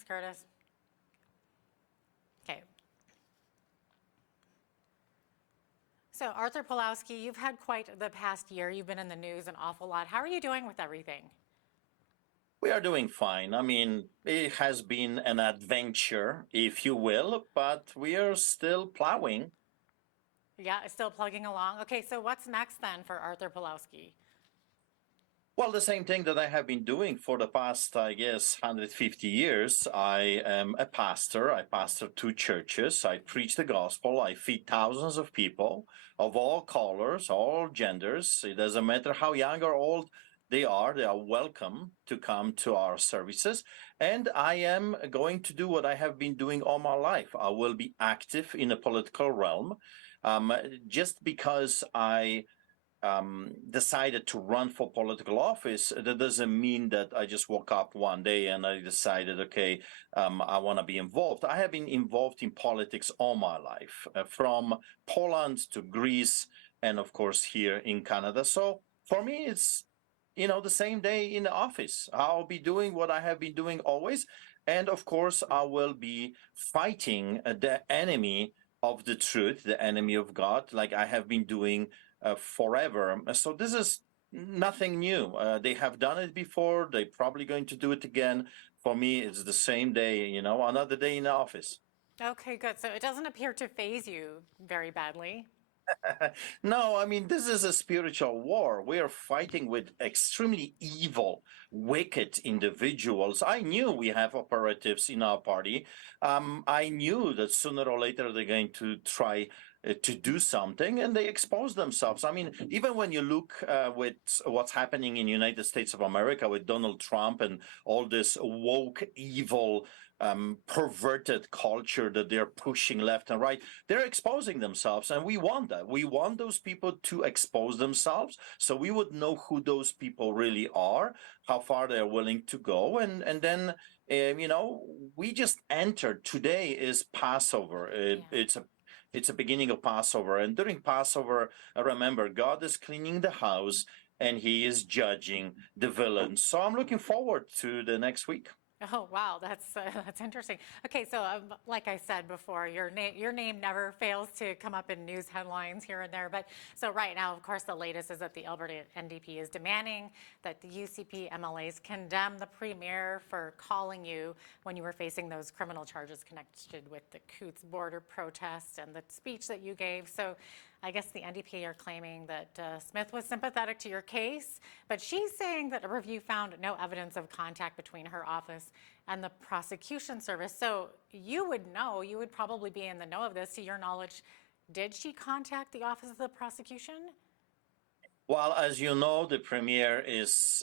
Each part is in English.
Thanks, Curtis. Okay. So Arthur Pawlowski, you've had quite the past year. You've been in the news an awful lot. How are you doing with everything? We are doing fine. I mean, it has been an adventure, if you will, but we are still plowing. Yeah, still plugging along. Okay, so what's next then for Arthur Pawlowski? Well, the same thing that I have been doing for the past, I guess, 150 years. I am a pastor. I pastor two churches. I preach the gospel. I feed thousands of people of all colors, all genders. It doesn't matter how young or old they are welcome to come to our services. And I am going to do what I have been doing all my life. I will be active in the political realm. Just because I decided to run for political office, that doesn't mean that I just woke up one day and I decided, okay, I want to be involved. I have been involved in politics all my life, from Poland to Greece, and of course here in Canada. So for me, it's the same day in the office. I'll be doing what I have been doing always, and of course, I will be fighting the enemy of the truth, the enemy of God, like I have been doing forever. So this is nothing new. They have done it before. They're probably going to do it again. For me, it's the same day, another day in the office. Okay, good. So it doesn't appear to phase you very badly. No, I mean, this is a spiritual war. We are fighting with extremely evil, wicked individuals. I knew we have operatives in our party. I knew that sooner or later they're going to try to do something, and they expose themselves. I mean, even when you look with what's happening in the United States of America with Donald Trump and all this woke, evil, perverted culture that they're pushing left and right, they're exposing themselves, and we want that. We want those people to expose themselves, so we would know who those people really are, how far they're willing to go, and then we just entered. Today is Passover. It's a beginning of Passover, and during Passover, remember, God is cleaning the house and He is judging the villains. So I'm looking forward to the next week. Oh wow, that's interesting. Okay, so like I said before, your name never fails to come up in news headlines here and there. But so right now, of course, the latest is that the Alberta NDP is demanding that the UCP MLAs condemn the premier for calling you when you were facing those criminal charges connected with the Coutts border protests and the speech that you gave. So I guess the NDP are claiming that Smith was sympathetic to your case, but she's saying that a review found no evidence of contact between her office and the prosecution service. So you would know, you would probably be in the know of this. To your knowledge, did she contact the office of the prosecution? Well, as you know, the premier is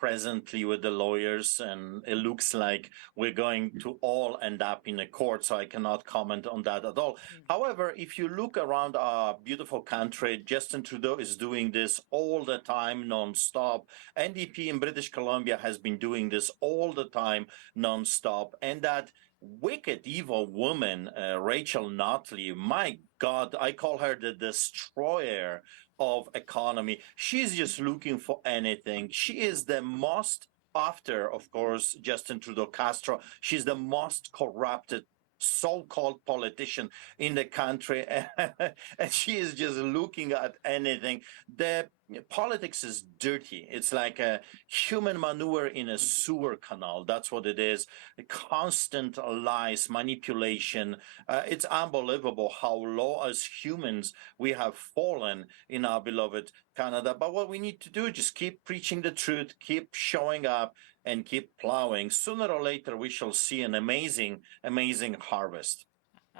presently with the lawyers, and it looks like we're going to all end up in a court, so I cannot comment on that at all. However, if you look around our beautiful country, Justin Trudeau is doing this all the time, nonstop. NDP in British Columbia has been doing this all the time, nonstop. And that wicked, evil woman, Rachel Notley, my God, I call her the destroyer of economy. She's just looking for anything. She is the most, after, of course, Justin Trudeau Castro, she's the most corrupted so-called politician in the country, and she is just looking at anything. The politics is dirty. It's like a human manure in a sewer canal. That's what it is. Constant lies, manipulation. It's unbelievable how low as humans we have fallen in our beloved Canada. But what we need to do is just keep preaching the truth, keep showing up, and keep plowing. Sooner or later, we shall see an amazing, amazing harvest.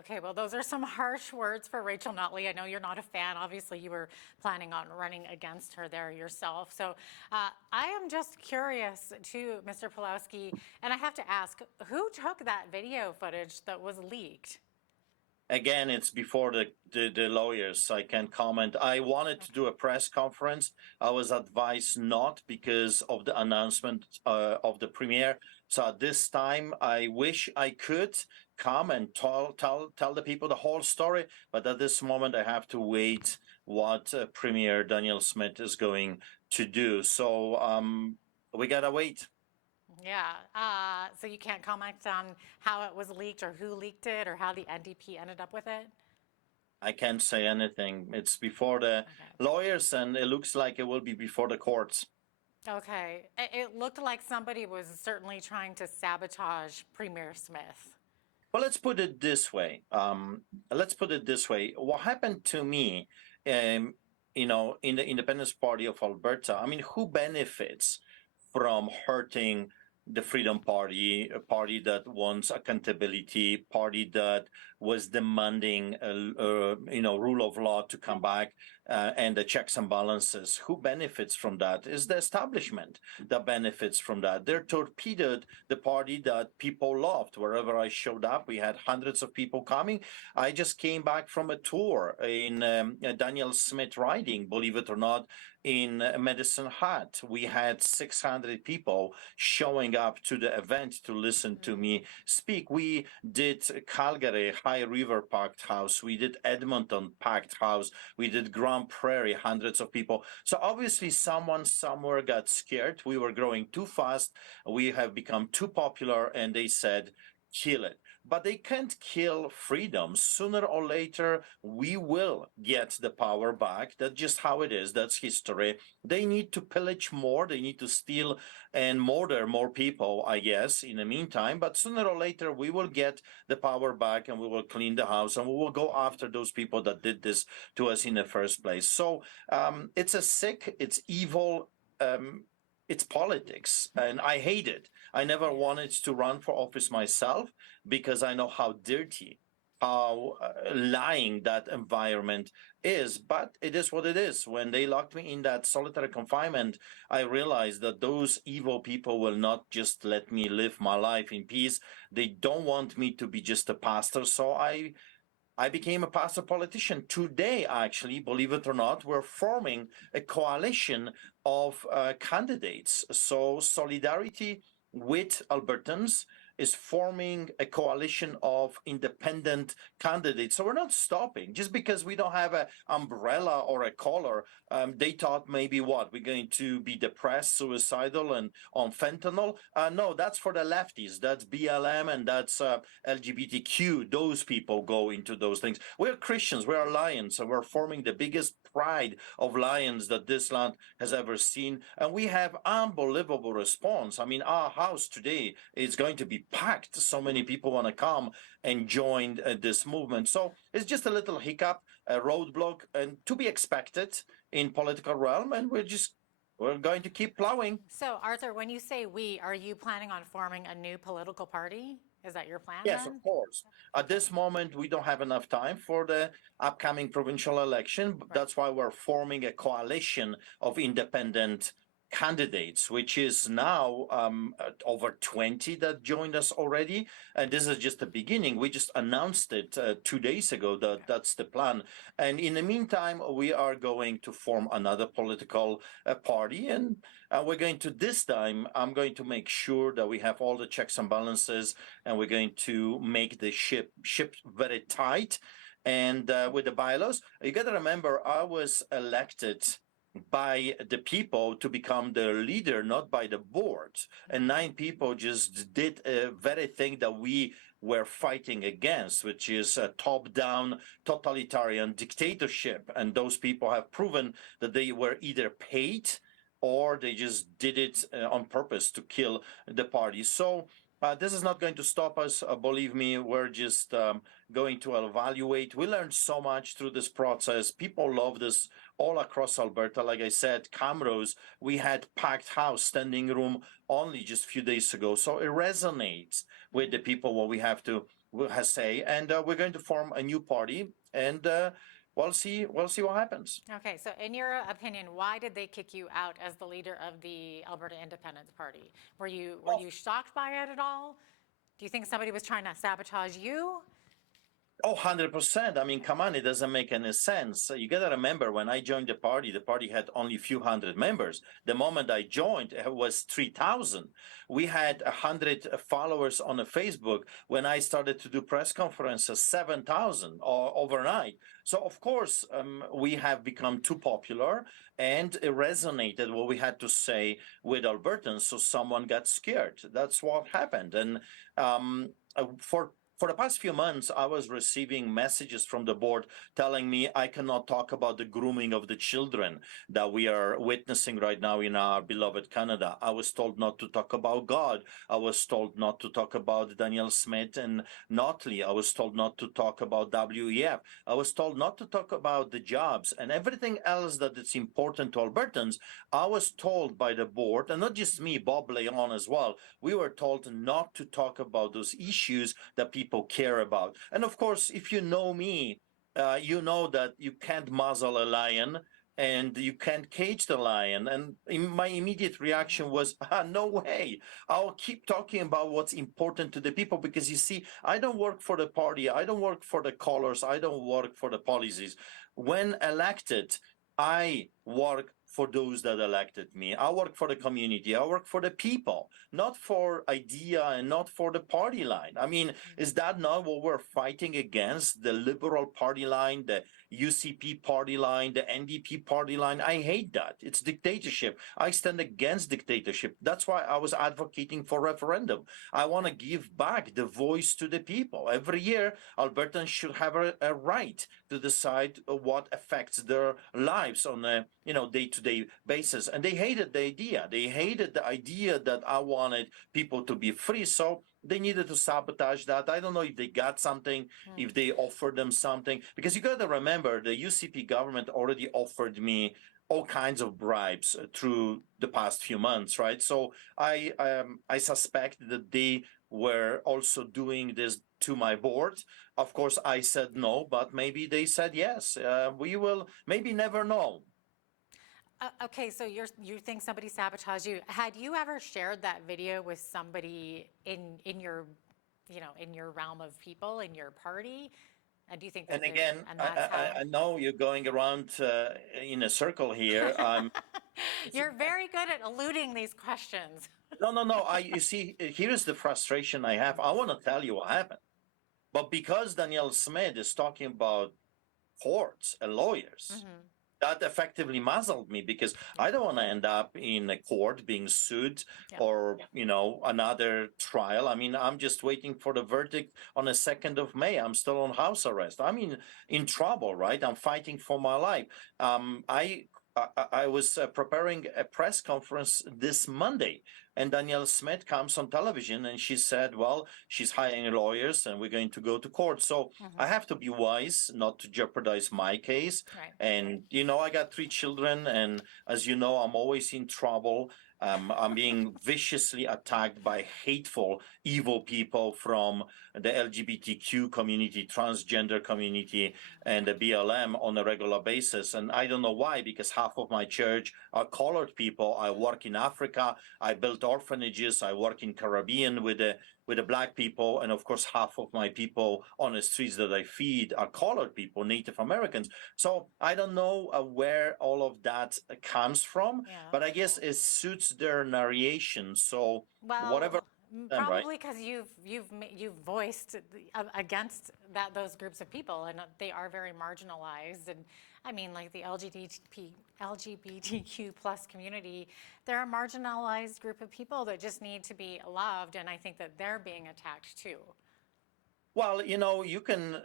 Okay, well, those are some harsh words for Rachel Notley. I know you're not a fan. Obviously, you were planning on running against her there yourself. So I am just curious, too, Mr. Pawlowski, and I have to ask, who took that video footage that was leaked? Again, it's before the lawyers. I can't comment. I wanted to do a press conference. I was advised not because of the announcement of the premiere. So at this time, I wish I could come and tell the people the whole story. But at this moment, I have to wait what Premier Danielle Smith is going to do. So we gotta wait. Yeah. So you can't comment on how it was leaked or who leaked it or how the NDP ended up with it? I can't say anything. It's before the lawyers, and it looks like it will be before the courts. Okay. It looked like somebody was certainly trying to sabotage Premier Smith. Well, let's put it this way. What happened to me, um, in the Independence Party of Alberta? I mean, who benefits from hurting the Freedom Party, a party that wants accountability, party that was demanding, rule of law to come back, and the checks and balances? Who benefits from that? Is the establishment that benefits from that. They're torpedoed the party that people loved. Wherever I showed up, we had hundreds of people coming. I just came back from a tour in Danielle Smith riding, believe it or not, in Medicine Hat. We had 600 people showing up to the event to listen to me speak. We did Calgary, High River packed house. We did Edmonton packed house. We did Grand Prairie, hundreds of people. So obviously someone somewhere got scared. We were growing too fast. We have become too popular, and they said, kill it. But they can't kill freedom. Sooner or later, we will get the power back. That's just how it is. That's history. They need to pillage more. They need to steal and murder more people, I guess, in the meantime. But sooner or later, we will get the power back, and we will clean the house, and we will go after those people that did this to us in the first place. So it's a sick, it's evil, it's politics, and I hate it. I never wanted to run for office myself because I know how dirty, how lying that environment is. But it is what it is. When they locked me in that solitary confinement, I realized that those evil people will not just let me live my life in peace. They don't want me to be just a pastor. So I became a pastor politician. Today, actually, believe it or not, we're forming a coalition of candidates. So Solidarity with Albertans is forming a coalition of independent candidates. So we're not stopping just because we don't have an umbrella or a color. They thought maybe what, we're going to be depressed, suicidal, and on fentanyl. No, that's for the lefties. That's BLM, and that's LGBTQ. Those people go into those things. We're Christians. We're Lions, and we're forming the biggest pride of Lions that this land has ever seen. And we have unbelievable response. I mean, our house today is going to be packed. So many people want to come and join this movement. So it's just a little hiccup, a roadblock, and to be expected in political realm. And we're going to keep plowing. So, Arthur, when you say we, are you planning on forming a new political party? Is that your plan? Yes, then? of course. At this moment, we don't have enough time for the upcoming provincial election. That's why we're forming a coalition of independent candidates, which is now over 20 that joined us already. And this is just the beginning. We just announced it 2 days ago that that's the plan. And in the meantime, we are going to form another political party. And we're going to, this time, I'm going to make sure that we have all the checks and balances, and we're going to make the ship very tight. And with the bylaws, you got to remember, I was elected by the people to become the leader, not by the board. And 9 people just did a very thing that we were fighting against, which is a top-down totalitarian dictatorship. And those people have proven that they were either paid or they just did it on purpose to kill the party. So this is not going to stop us. Believe me, we're just going to evaluate. We learned so much through this process. People love this all across Alberta. Like I said, Camrose, we had packed house, standing room only just a few days ago. So it resonates with the people what we have to say. And we're going to form a new party, and we'll see what happens. Okay, so in your opinion, why did they kick you out as the leader of the Alberta Independence Party? Were you shocked by it at all? Do you think somebody was trying to sabotage you? Oh, 100%. I mean, come on, it doesn't make any sense. You got to remember when I joined the party had only a few hundred members. The moment I joined, it was 3,000. We had 100 followers on a Facebook. When I started to do press conferences, 7,000 overnight. So, of course, we have become too popular and it resonated what we had to say with Albertans. So someone got scared. That's what happened. And for the past few months, I was receiving messages from the board telling me I cannot talk about the grooming of the children that we are witnessing right now in our beloved Canada. I was told not to talk about God. I was told not to talk about Danielle Smith and Notley. I was told not to talk about WEF. I was told not to talk about the jobs and everything else that is important to Albertans. I was told by the board, and not just me, Bob Leon as well, we were told not to talk about those issues that people care about. And of course, if you know me, you know that you can't muzzle a lion and you can't cage the lion. And my immediate reaction was, no way. I'll keep talking about what's important to the people because you see, I don't work for the party. I don't work for the colors. I don't work for the policies. When elected, I work for those that elected me. I work for the community. I work for the people, not for idea and not for the party line. I mean, is that not what we're fighting against? The Liberal Party line, the UCP party line, the NDP party line. I hate that. It's dictatorship. I stand against dictatorship. That's why I was advocating for referendum. I want to give back the voice to the people. Every year, Albertans should have a right to decide what affects their lives on a day-to-day basis. And they hated the idea. They hated the idea that I wanted people to be free. So they needed to sabotage that. I don't know if they got something, if they offered them something, because you got to remember the UCP government already offered me all kinds of bribes through the past few months, right? So I suspect that they were also doing this to my board. Of course, I said no, but maybe they said yes. We will maybe never know. Okay, so you think somebody sabotaged you. Had you ever shared that video with somebody in your, in your realm of people in your party? And do you think that And again, and that's how I know you're going around in a circle here. you're very good at eluding these questions. No. You see, here's the frustration I have. I want to tell you what happened, but because Danielle Smith is talking about courts and lawyers, that effectively muzzled me because I don't want to end up in a court being sued or another trial. I mean, I'm just waiting for the verdict on the 2nd of May. I'm still on house arrest. I mean, in trouble, right? I'm fighting for my life. I was preparing a press conference this Monday, and Danielle Smith comes on television and she said, well, she's hiring lawyers and we're going to go to court. So I have to be wise not to jeopardize my case. Right. And, I got 3 children, and as you know, I'm always in trouble. I'm being viciously attacked by hateful, evil people from the LGBTQ community, transgender community, and the BLM on a regular basis. And I don't know why, because half of my church are colored people. I work in Africa. I built orphanages. I work in Caribbean with the black people. And of course, half of my people on the streets that I feed are colored people, Native Americans. So I don't know where all of that comes from, but I guess it suits their narration. So whatever. Probably because you've voiced against those groups of people, and they are very marginalized. And I mean, like the LGBTQ plus community, they're a marginalized group of people that just need to be loved, and I think that they're being attacked too. Well, you can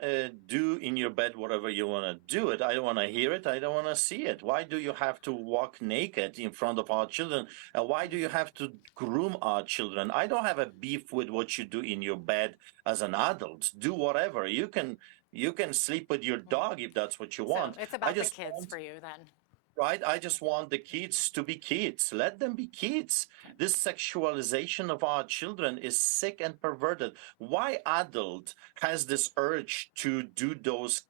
do in your bed whatever you want to do it. I don't want to hear it. I don't want to see it. Why do you have to walk naked in front of our children? And why do you have to groom our children? I don't have a beef with what you do in your bed as an adult. Do whatever. You can sleep with your dog if that's what you want. So it's about the kids for you then. Right? I just want the kids to be kids. Let them be kids. This sexualization of our children is sick and perverted. Why adult has this urge to do those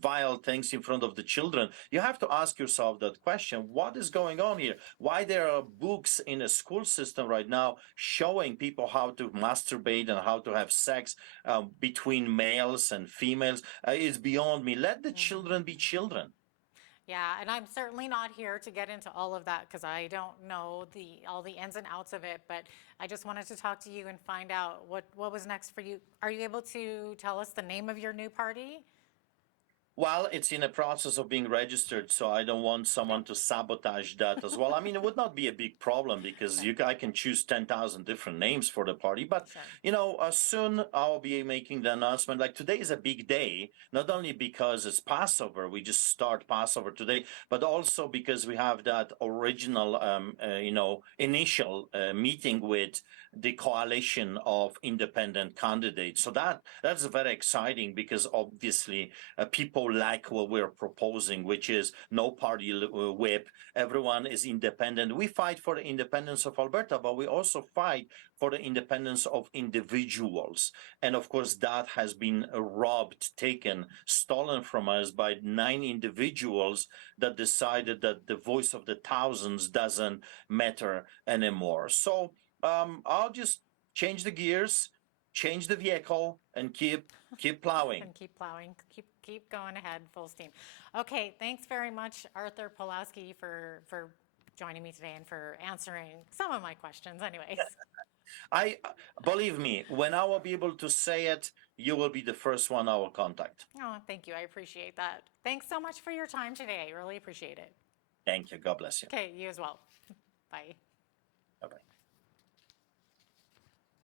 vile things in front of the children, you have to ask yourself that question: what is going on here? Why there are books in a school system right now showing people how to masturbate and how to have sex between males and females? It's beyond me. Let the children be children. Yeah, and I'm certainly not here to get into all of that because I don't know all the ins and outs of it, but I just wanted to talk to you and find out what was next for you. Are you able to tell us the name of your new party? Well, it's in a process of being registered, so I don't want someone to sabotage that as well. I mean, it would not be a big problem because I can choose 10,000 different names for the party. But, soon I'll be making the announcement. Like today is a big day, not only because it's Passover, we just start Passover today, but also because we have that original, initial meeting with the coalition of independent candidates. So that's very exciting because obviously people like what we're proposing, which is no party whip. Everyone is independent. We fight for the independence of Alberta, but we also fight for the independence of individuals. And of course, that has been robbed, taken, stolen from us by 9 individuals that decided that the voice of the thousands doesn't matter anymore. So I'll just change the gears, change the vehicle, and keep plowing. And keep plowing, keep going ahead, full steam. Okay, thanks very much, Arthur Pawlowski, for joining me today and for answering some of my questions. Anyways, I believe me, when I will be able to say it, you will be the first one I will contact. oh, thank you. I appreciate that. Thanks so much for your time today. I really appreciate it. Thank you. God bless you. Okay, you as well.